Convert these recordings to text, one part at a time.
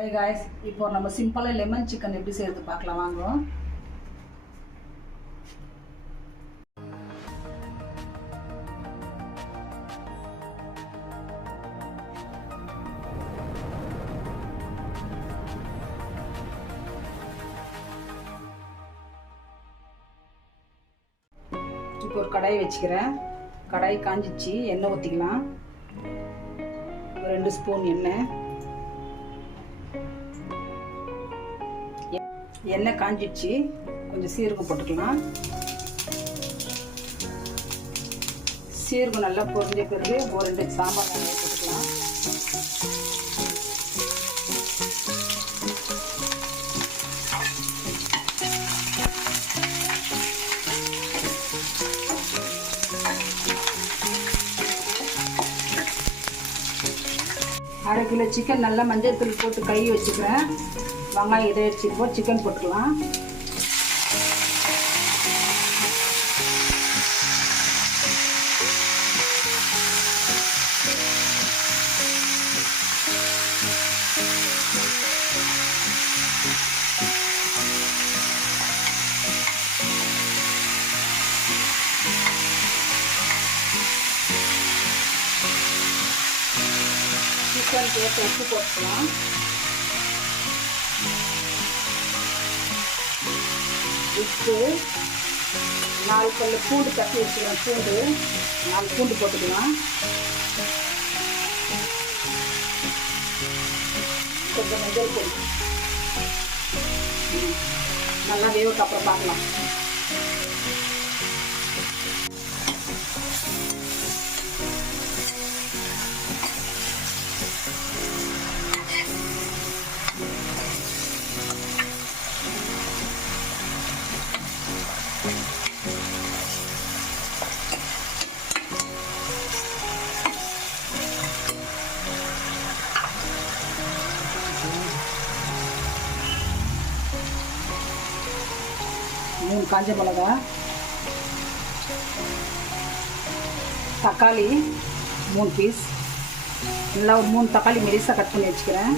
Hey guys, இப்போ நம்ம சிம்பிளா லெமன் சிக்கன் எப்படி செய்யறது பார்க்கலாம் வாங்க. இப்போ ஒரு கடாய் வச்சுக்கிறேன். கடாய் காஞ்சிச்சு, எண்ணெய் ஊற்றிக்கலாம். 2 ஸ்பூன் எண்ணெய் காஞ்சிடுச்சு. கொஞ்சம் சீரகம் போட்டுக்கலாம். சீரகம் நல்லா பொரிஞ்ச பிறகு ஒரு 2 சாம்பார் போட்டுக்கலாம். அரை கிலோ சிக்கன் நல்லா மஞ்சள் தூள் போட்டு கழுவி வச்சுக்கிறேன். வெங்காயம் இதை வச்சுப்போம். சிக்கன் போட்டுக்கலாம். சிக்கன் சேர்த்து உப்பு போட்டுக்கலாம். உப்பு 4 பல்லு பூண்டு தட்டி வச்சுக்கிறேன். பூண்டு 4 பூண்டு போட்டுக்கலாம். கொஞ்சம் மஞ்சள் பொடி நல்லா வேவுக்கு அப்புறம் பார்க்கலாம். மூணு காஞ்ச மிளகா, தக்காளி 3 பீஸ், நல்லா ஒரு 3 தக்காளி மெலிசாக கட் பண்ணி வச்சுக்கிறேன்.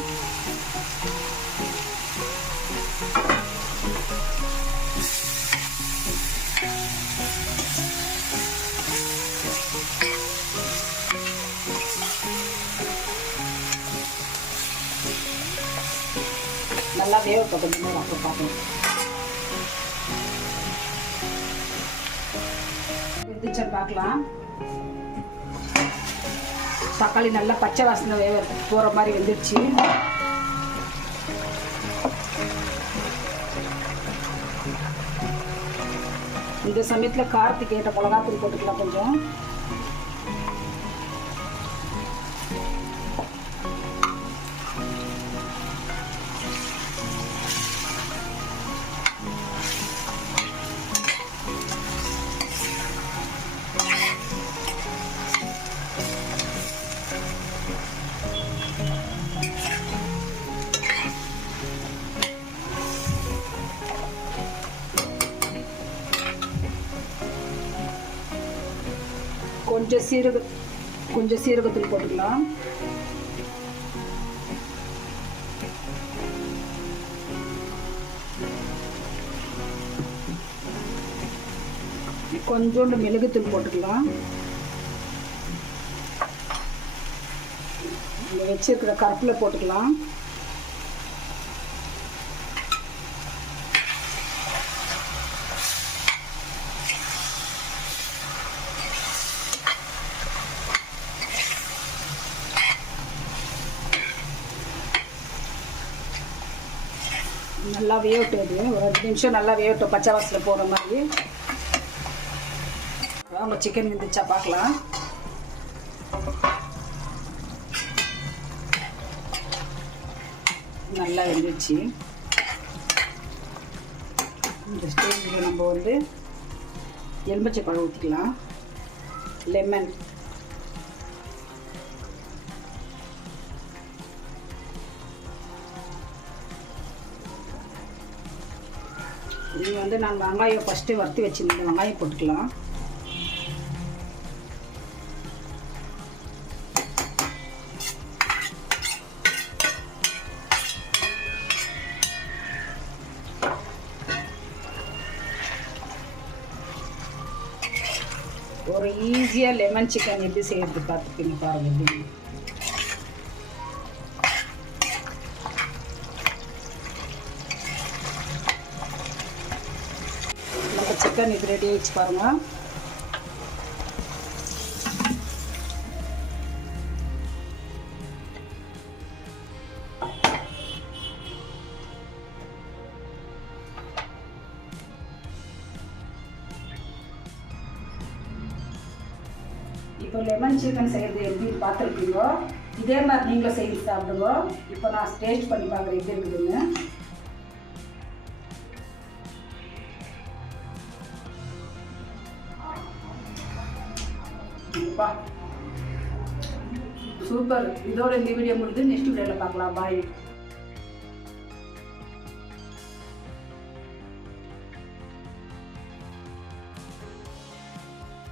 நல்லா வேகட்டும் கொஞ்சம் நேரம், அப்புறம் பார்க்கணும். வெந்துச்சா பார்க்கலாம். தக்காளி நல்லா பச்சை வாசனை போகிற மாதிரி வெந்துடுச்சு. இந்த சமயத்தில் காரத்துக்கு ஏற்ற மிளகாத்தூள் போட்டுக்கலாம் கொஞ்சம். கொஞ்சம் சீரகத்தூள் போட்டுக்கலாம். கொஞ்சோண்டு மிளகுத்தூள் போட்டுக்கலாம். வச்சிருக்கிற கருப்பில் போட்டுக்கலாம். நல்லா வேகட்டுது. ஒரு 5 நிமிஷம் நல்லா வேகட்டும், பச்சை வாசனை போகிற மாதிரி. நம்ம சிக்கன் வெந்துச்சா பார்க்கலாம். நல்லா வெந்துச்சு. இந்த ஸ்டேஜில் நம்ம எலுமிச்சை பழம் ஊற்றிக்கலாம். லெமன், இது நான் வெங்காயம் ஃபஸ்ட்டு வறுத்து வச்சுருந்தேன். வெங்காயம் போட்டுக்கலாம். ஒரு ஈஸியாக லெமன் சிக்கன் எப்படி செய்யறது பார்த்துப்பீங்க பாருங்கள். எப்படி நம்ம சிக்கன் இது ரெடி ஆகிடுச்சு பாருங்கள். இப்போ லெமன் சிக்கன் செய்கிறது எப்படின்னு பார்த்துருப்பீங்க. இதே மாதிரி நீங்களும் செய்து சாப்பிடுங்க. இப்போ நான் டேஸ்ட் பண்ணி பார்க்குறேன் எப்படி இருக்குதுன்னு. சூப்பர். இதோட இந்த வீடியோ முடிஞ்சு நெக்ஸ்ட் வீடியோவில் பார்க்கலாம். பாய்.